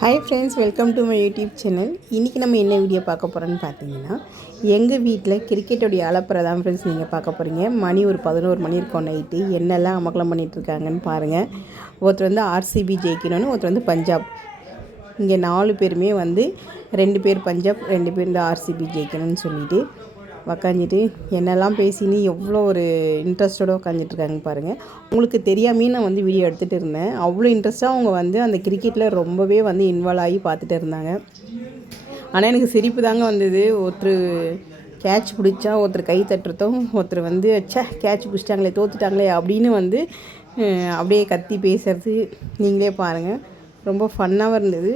Hi friends welcome to my YouTube channel இன்றைக்கி நம்ம என்ன வீடியோ பார்க்க போகிறோன்னு பார்த்தீங்கன்னா எங்கள் வீட்டில் கிரிக்கெட்டோடைய அலப்பறை தான் ஃப்ரெண்ட்ஸ் நீங்கள் பார்க்க போகிறீங்க மணி ஒரு பதினோரு மணி இருக்கும் நைட்டு என்னெல்லாம் அமக்கலம் பண்ணிகிட்டு இருக்காங்கன்னு பாருங்கள் ஒருத்தர் வந்து ஆர்சிபி ஜெயிக்கணும்னு ஒருத்தர் வந்து பஞ்சாப். இங்கே நாலு பேருமே வந்து ரெண்டு பேர் பஞ்சாப் ரெண்டு பேர் இந்த ஆர்சிபி ஜெயிக்கணும்னு சொல்லிட்டு உக்காந்துட்டு என்னெல்லாம் பேசின்னு எவ்வளோ ஒரு இன்ட்ரெஸ்டோடு உக்காந்துட்ருக்காங்க பாருங்கள் உங்களுக்கு தெரியாமே நான் வந்து வீடியோ எடுத்துகிட்டு இருந்தேன். அவ்வளோ இன்ட்ரெஸ்ட்டாக அவங்க வந்து அந்த கிரிக்கெட்டில் ரொம்பவே வந்து இன்வால்வ் ஆகி பார்த்துட்டு இருந்தாங்க. ஆனால் எனக்கு சிரிப்பு தாங்க வந்தது. ஒருத்தர் கேட்ச் பிடிச்சா ஒருத்தர் கை தட்டுறதும் ஒருத்தர் வந்து ச்சே கேட்ச் பிடிச்சிட்டாங்களே தோத்துட்டாங்களே அப்படின்னு வந்து அப்படியே கத்தி பேசுறது நீங்களே பாருங்கள் ரொம்ப ஃபன்னாக இருந்தது.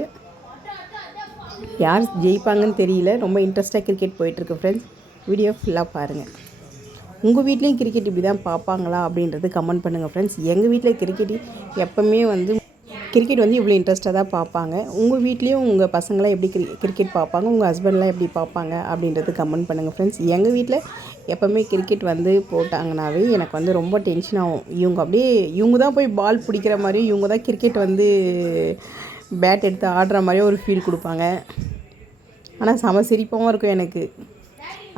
யார் ஜெயிப்பாங்கன்னு தெரியல. ரொம்ப இன்ட்ரெஸ்ட்டாக கிரிக்கெட் போயிட்டுருக்கு ஃப்ரெண்ட்ஸ் வீடியோ ஃபுல்லாக பாருங்கள் உங்கள் வீட்லேயும் கிரிக்கெட் இப்படி தான் பார்ப்பாங்களா அப்படின்றது கமெண்ட் பண்ணுங்கள் ஃப்ரெண்ட்ஸ் எங்கள் வீட்டில் கிரிக்கெட் எப்போவுமே வந்து கிரிக்கெட் வந்து இவ்வளோ இன்ட்ரெஸ்ட்டாக தான் பார்ப்பாங்க. உங்கள் வீட்லேயும் உங்கள் பசங்களாம் எப்படி கிரி கிரிக்கெட் பார்ப்பாங்க? உங்கள் ஹஸ்பண்ட்லாம் எப்படி பார்ப்பாங்க? அப்படின்றது கமெண்ட் பண்ணுங்கள் ஃப்ரெண்ட்ஸ் எங்கள் வீட்டில் எப்போவுமே கிரிக்கெட் வந்து போட்டாங்கனாவே எனக்கு வந்து ரொம்ப டென்ஷன் ஆகும். இவங்க அப்படியே இவங்க தான் போய் பால் பிடிக்கிற மாதிரியும் இவங்க தான் கிரிக்கெட் வந்து பேட் எடுத்து ஆடுற மாதிரியும் ஒரு ஃபீல் கொடுப்பாங்க. ஆனால் செம சிரிப்பாகவும் இருக்கும் எனக்கு.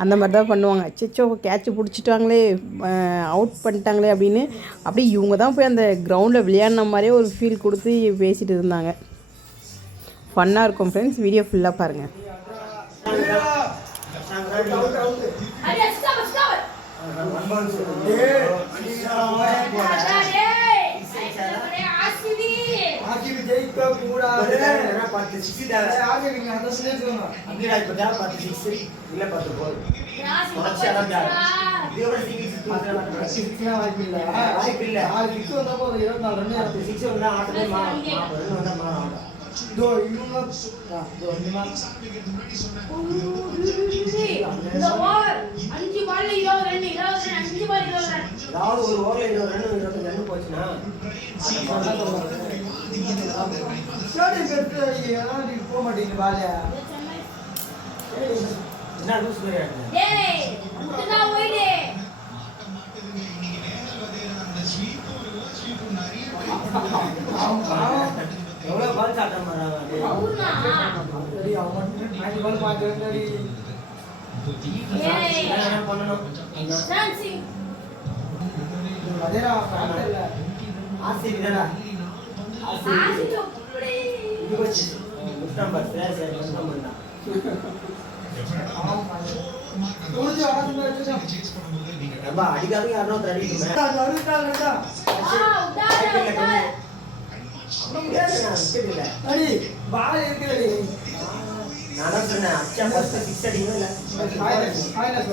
அந்த மாதிரி தான் பண்ணுவாங்க. அச்சச்சோ கேட்ச் பிடிச்சிட்டாங்களே அவுட் பண்ணிட்டாங்களே அப்படின்னு. அப்படியே இவங்க தான் போய் அந்த கிரவுண்டில் விளையாடின மாதிரியே ஒரு ஃபீல் கொடுத்து பேசிகிட்டு இருந்தாங்க. ஃபன்னாக இருக்கும் ஃப்ரெண்ட்ஸ் வீடியோ ஃபுல்லாக பாருங்கள் Allez, ஜெயிக்க கூடாது பத்து சிக்ஸ் தேவை ஆர்சிபி அந்த சொல்லிருக்கோம் அப்படிடா இப்ப தேவை பத்து சிக்ஸ் இல்ல பத்து கோல் தொடர்ச்சியாக தேவை இதோட சிங்கிள் சிக்ஸ்லாம் வாய்ப்பு இல்ல. வாய்ப்பு இல்ல. ஆறு சிக்ஸ் இருபத்தி நாலு ரன் பத்து சிக்ஸ் வந்தா ஆட்டமே நாற்பது ரன் வந்தா மாறும் ஆட்டம். இதோ ஆ, இதோ அஞ்சு பால்ல இருபது ரன் இருபது ரன் அஞ்சு பால் இருபது ரன் ஏதாவது ஒரு ஓவர்ல இருபது ரன் இருபத்தஞ்சு ரன் போச்சுன்னா. ஸ்டேடியம் எடுத்து ஏதாவது நீங்க போக மாட்டீங்க பாலியா என்ன லூஸ் எவ்வளவு பால் சாட்டம் அஞ்சு பால் பண்ணணும் அதேடா தானே அடிக்காதீங்க அறுநூத்தி அடிக்குமே அது நான் அச்சா ஃபர்ஸ்ட் சிக்ஸ் அடிக்கணும் ஃபைனல்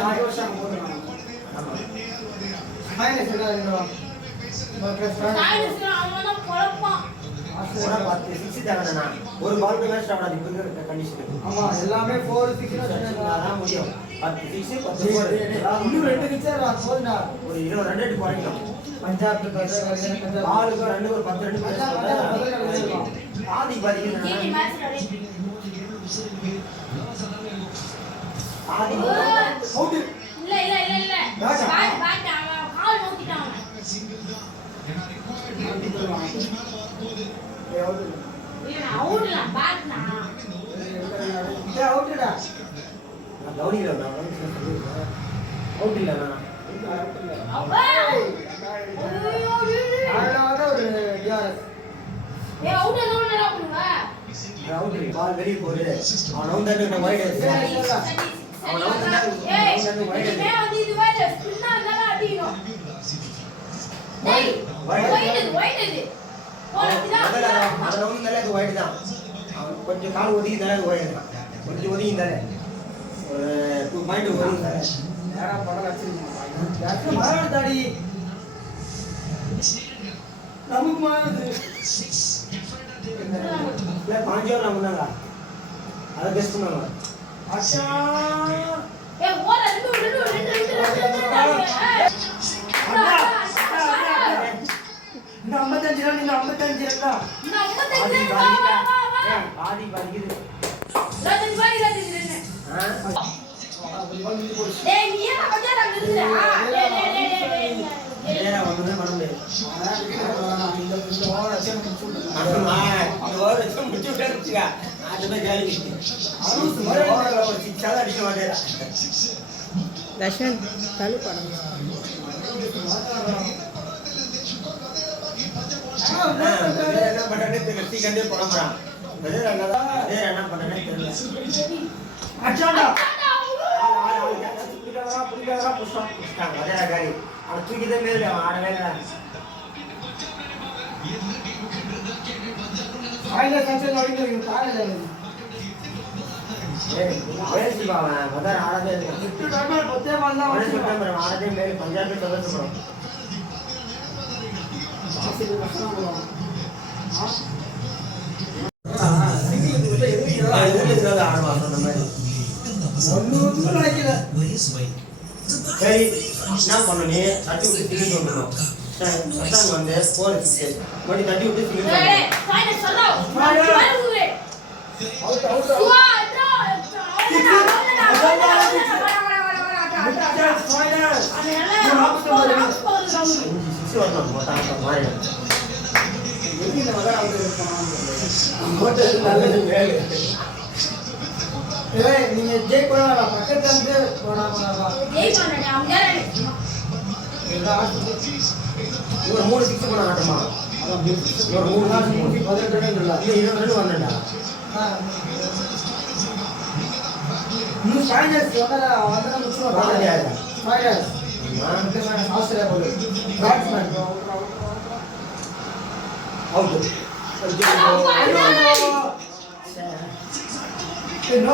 ஆறு வருஷம் சிக்ஸ் தேவைண்ணா ஒரு பாலுக்கு மேட்ச் ஆடாது இப்போ இருக்கிற கண்டிஷன் ஆமா எல்லாமே ஃபோர் சிக்ஸ் அதான் முடியும். பத்து சிக்ஸ் பத்து four. இன்னும் ரெண்டு சிக்ஸர் போதுடா ஒரு இருபது ரன் எடுத்து குறைக்கலாம் பஞ்சாப் பாலுக்கு ரெண்டு ஒரு பத்து ரெண்டு பாதி ஜிடி பாதிக்கு மேட்ச் ரெடி பாதி அவுட் இல்ல இல்ல இல்ல இல்ல ராஜா. பேட் பேட் அவன் கால் நோக்கிட்டான் அவன். இல்ல அவுட்ல பேட்னா ஏ அவுட்டடா நான் கவனிக்கல நான் கவனிக்கல அவுட் இல்லைண்ணா ஏய் ஐயோ டேய் ஆறாவது ஒரு டிஆர்எஸ் ஏய் அவுட் என்ன பண்ணடா பண்ணுவ அவுட் பால் வெளியே போகுது அவன் வந்து வைடு ஏய் இதுமே வந்து இது வேற ஸ்பின்னா இருந்தால அடிக்கணும் ஒயிட் ஒயிட் இது கொஞ்சம் கால் ஒதுக்கி தானே அது ஒயிட் தான் கொஞ்சம் ஒதுக்கி தானே ஒரு டூ பாயிண்ட் ஒதுக்கி தானே நேரா படம் வச்சிருக்கீங்க தாடி நமக்கு மாறுது இல்லை அதை பெஸ்ட் ரெண்டு ரெண்டு ரெண்டு ரெண்டு ரெண்டு ஐம்பத்தஞ்சு ரூபா நீங்க ஐம்பத்தஞ்சு ரூபா பாதி வலிக்குது தர்ஷன் தள்ளு படம். ஆ? டேய் நீ ஏன் பஞ்சாயத்து என்ன தெரியல அவன் தூக்கிதான் மேல ஆடவே இல்லை ஆயில சச்சல் ஆடவே சரி என்ன பண்ணணும் நீ தட்டி விட்டு திரும்பி வந்துடணும் சட்டாங்க வந்து மறுபடியும் தட்டி விட்டு திரும்பி அவுட் அவுட் அவுட் இருப்பான் நல்லது மேலே ஏய் நீங்க ஜெய் போடா பக்கத்துல இருந்து போடா போடா ஜெய் பண்ணடா, அவங்க ஒரு மூணு சிக்ஸ் பண்ண ஆட்டமா ஒரு மூணு நாள் பதினெட்டு இல்லை இருபது ரெண்டு வரணும்டா இன்னும் ஃபைனல்ஸ் வந்தா வந்தா முச்சுவா வரது யாரு? ஃபைனல்ஸ் ஆஸ்திரேலியா போடு பேட்ஸ்மேன் அவுட்டு ஏய் நோ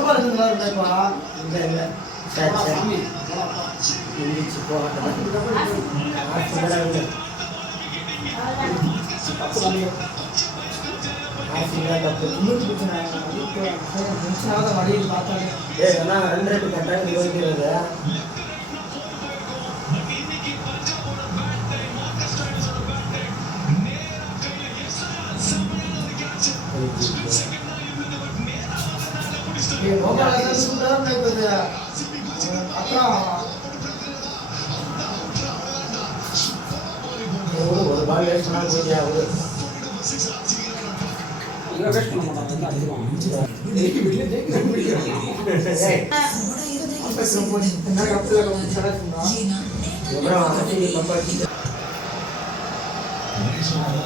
பால் தப்பு பிரச்சனை வழியில் கரெக்டாக யோசிக்கிறது அப்புறம் ஒரு பால் வேஸ்ட் பண்ணால் போய்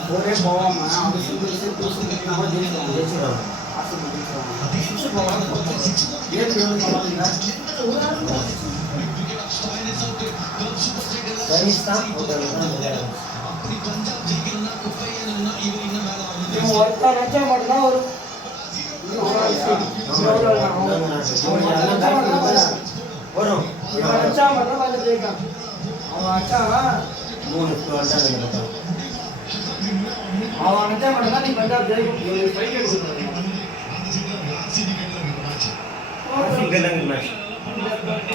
ஒரே போவாம அவங்க சூப்பர் சூப்பர் சூப்பர் நம்ம ஜெயிச்சோம் ஜெயிச்சிடும் ஆஸ்திரேலியா ஜெயிச்சோம் ஏன் போவாங்க சைனீஸ் தான் ஒருத்தர் ನೀವು ಓದ್ತಾ ರಚನೆ ಮಾಡಿದ ಅವರು ರಚನೆ ಮಾಡಿದ వాళ్ళు లేక అవాచ మూడు అర్థం అవంతే మడన నీ బండ దేగు పైకి ఎడుతుంది సింగలంగ నాశ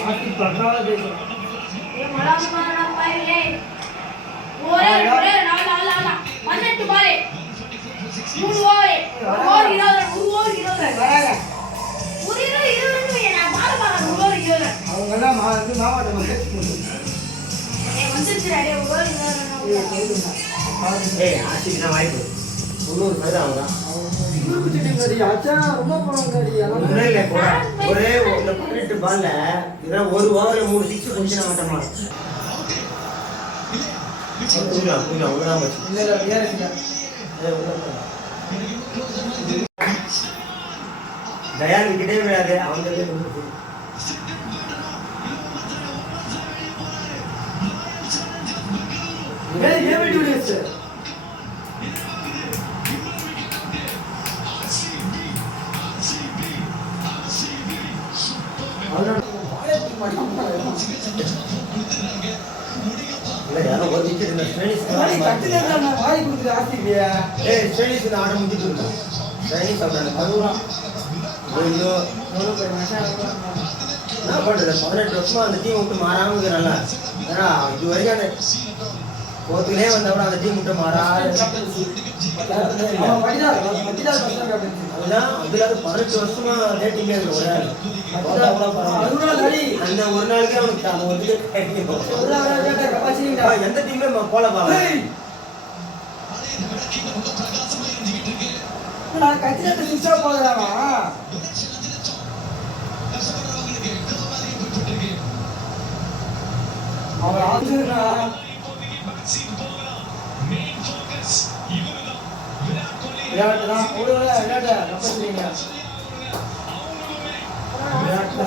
ఆకి ప్రకార దేగు మరణ మరణ పైలే ஒரே ஒரே நாலு நாலு நாலு பதினெட்டு பால் மூணு ஓவர் ஒரு ஓவர் இருபது ஒரு ஓவர் இருபது. வராங்க. ஒரு இருபது இருபது ரன் நான் பால் பாக்கிறேன் ஒரு ஓவர் இருபது. ரன் அவங்க எல்லாம் மா வந்து மாவட்டம் வந்து ஏய், வந்துருச்சுடா. டேய் ஒரு ஓவர் இருபது ஏய் வாய்ப்பு? முந்நூறு பேர் அவங்க. ஒரே பதினெட்டு பால்ல இதெல்லாம் ஒரு ஓவரில் மூணு சிக்ஸ் குடிச்சு மாட்டோமா புரியலாம் புரியலாம் உள்ளதான் வச்சு தயால் விக்கெட்டே விடாது அவங்க இல்லை யாரும் ஒரு விக்கெட் இந்த ஸ்பெனிஷ் ஏய் ஸ்பெனிஷ் இந்த ஆட முடிஞ்சிட்டு இருந்தான் ஸ்பெனிஷ் அப்படின்னா ஐயோ என்ன பண்ணுறது பதினெட்டு வருஷமா அந்த டீம் விட்டு மாறாம இருக்கிறாங்க ஏன்னா இது வரைக்கும் அந்த கோத்துக்கிட்டே வந்தவரை அந்த டீம் விட்டு மாறாது. பதினெட்டு வருஷமா அந்த ஒரு நாளுக்கே அவனுக்கு அந்த ஒரு எந்த டீமே போல பாவ நான் போகிறாமா அவர் ஆசிரியர் விளையாட்டு தான் ஒரு விளையாட்டு கப்பத்துறீங்க விளையாட்டு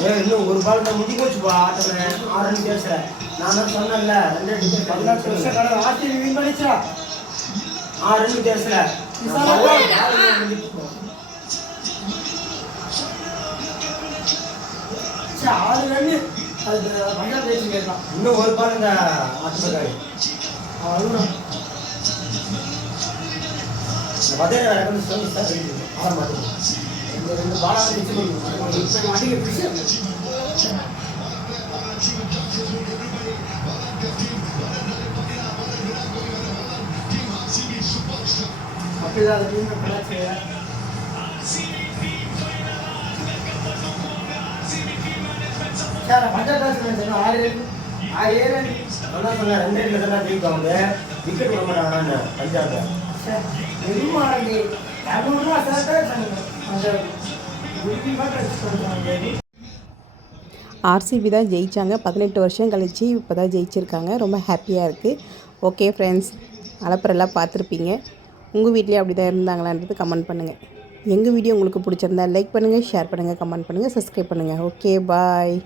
ஏ இன்னும் ஒரு பால் தான் முடிஞ்சு போச்சுப்பா ஆட்டமே ஆறு ரன் பேசுறேன் நான் தான் சொன்னேன்ல ரெண்டு பதினெட்டு வருஷம் கடை ஆர்டிவி வின் பண்ணிச்சா ஆறு ரன் பேசல அது பஞ்சாப் பேசி இன்னும் ஒரு பாருங்க இந்த ஆட்டத்துக்காரி அவ்வளோ மதுரை சொல்லி சார் ஆட இந்த ரெண்டு கொடுக்கணும் இப்போ பிடிச்சி. அப்படிதான் அந்த ஆறு ஆறு ஏழு. அதான் சொன்னேன் ரெண்டு ரெண்டு தான் விக்கெட் விட பஞ்சாப் ஆர்சிபி தான் ஜெயித்தாங்க பதினெட்டு வருஷம் கழிச்சு இப்போ தான் ஜெயிச்சிருக்காங்க. ரொம்ப ஹாப்பியாக இருக்குது ஓகே ஃப்ரெண்ட்ஸ் அலப்பரெல்லாம் பார்த்துருப்பீங்க. உங்கள் வீட்லேயே அப்படி தான் இருந்தாங்களான்றது கமெண்ட் பண்ணுங்கள் எங்கள் வீடியோ உங்களுக்கு பிடிச்சிருந்தா லைக் பண்ணுங்கள் ஷேர் பண்ணுங்கள் கமெண்ட் பண்ணுங்கள் சப்ஸ்கிரைப் பண்ணுங்கள் ஓகே பாய்